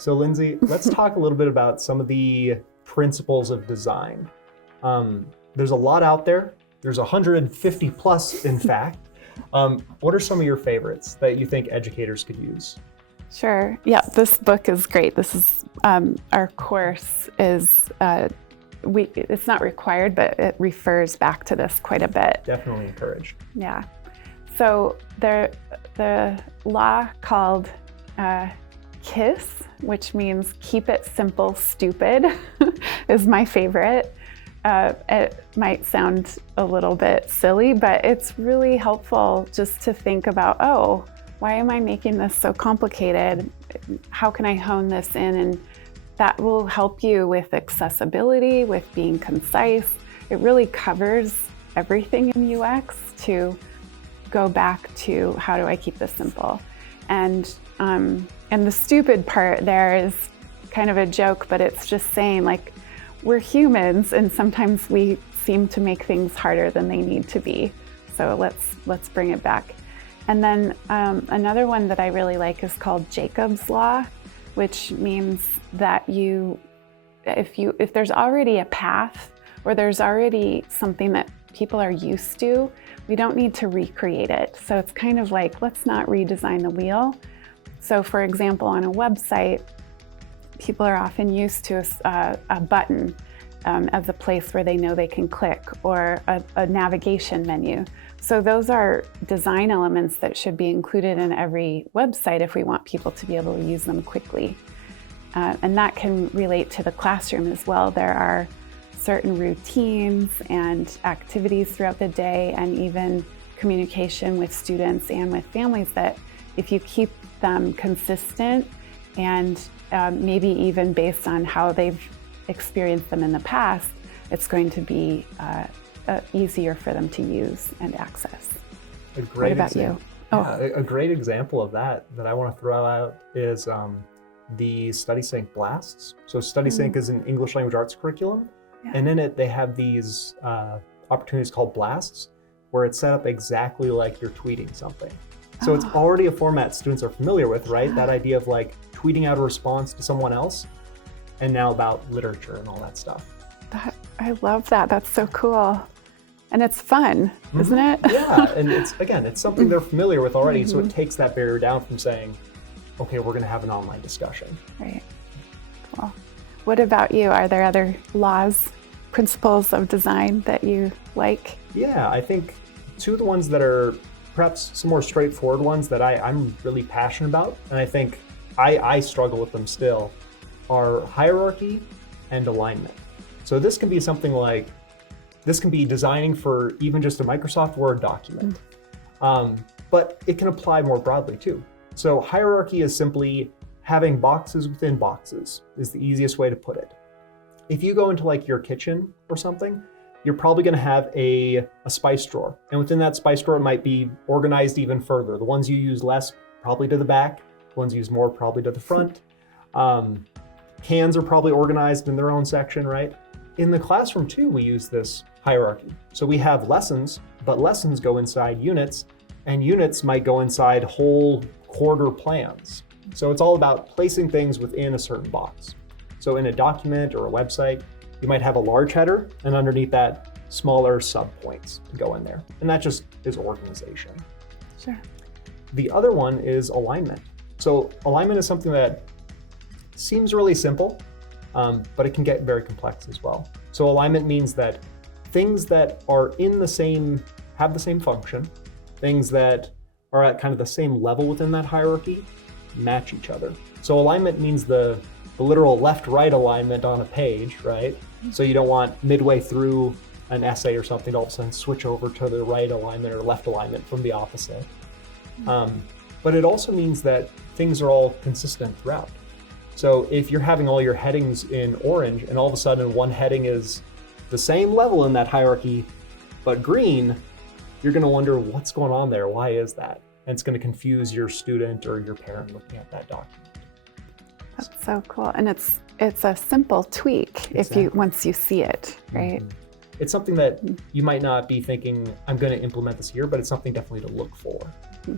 So Lindsay, let's talk a little bit about some of the principles of design. There's a lot out there. There's 150 plus, in fact. What are some of your favorites that you think educators could use? Sure. Yeah, this book is great. This is our course is it's not required, but it refers back to this quite a bit. Definitely encouraged. Yeah. So the law called KISS, which means keep it simple, stupid, is my favorite. It might sound a little bit silly, but it's really helpful just to think about, oh, why am I making this so complicated? How can I hone this in? And that will help you with accessibility, with being concise. It really covers everything in UX to go back to how do I keep this simple? And the stupid part there is kind of a joke, but it's just saying, like, we're humans and sometimes we seem to make things harder than they need to be. So let's bring it back. And then another one that I really like is called Jacob's Law, which means that if there's already a path or there's already something that people are used to, we don't need to recreate it. So it's kind of like, let's not redesign the wheel. So for example, on a website, people are often used to a button as a place where they know they can click, or a navigation menu. So those are design elements that should be included in every website if we want people to be able to use them quickly. And that can relate to the classroom as well. There are certain routines and activities throughout the day, and even communication with students and with families, that if you keep them consistent and maybe even based on how they've experienced them in the past, it's going to be easier for them to use and access. What about you? Yeah, a great example of that I want to throw out is the StudySync blasts. So StudySync is an English language arts curriculum, and in it they have these opportunities called blasts, where it's set up exactly like you're tweeting something. So it's already a format students are familiar with, right? That idea of like tweeting out a response to someone else, and now about literature and all that stuff. I love that. That's so cool. And it's fun, isn't it? Yeah, and it's something they're familiar with already, so it takes that barrier down from saying, okay, we're going to have an online discussion. Right. Cool. What about you? Are there other laws, principles of design that you like? Yeah, I think two of the ones that are perhaps some more straightforward ones that I'm really passionate about, and I think I struggle with them still, are hierarchy and alignment. So this can be something like, this can be designing for even just a Microsoft Word document, but it can apply more broadly too. So hierarchy is simply having boxes within boxes, is the easiest way to put it. If you go into like your kitchen or something, you're probably going to have a spice drawer. And within that spice drawer, it might be organized even further. The ones you use less, probably to the back. The ones you use more, probably to the front. Cans are probably organized in their own section, right? In the classroom too, we use this hierarchy. So we have lessons, but lessons go inside units, and units might go inside whole quarter plans. So it's all about placing things within a certain box. So in a document or a website, you might have a large header, and underneath that, smaller subpoints to go in there. And that just is organization. Sure. The other one is alignment. So alignment is something that seems really simple, but it can get very complex as well. So alignment means that things that are have the same function, things that are at kind of the same level within that hierarchy, match each other. So alignment means the literal left-right alignment on a page, right? So you don't want midway through an essay or something to all of a sudden switch over to the right alignment or left alignment from the opposite. But it also means that things are all consistent throughout. So if you're having all your headings in orange and all of a sudden one heading is the same level in that hierarchy, but green, you're going to wonder what's going on there. Why is that? And it's going to confuse your student or your parent looking at that document. That's so cool. And it's a simple tweak once you see it, right? It's something that you might not be thinking, I'm going to implement this here, but it's something definitely to look for.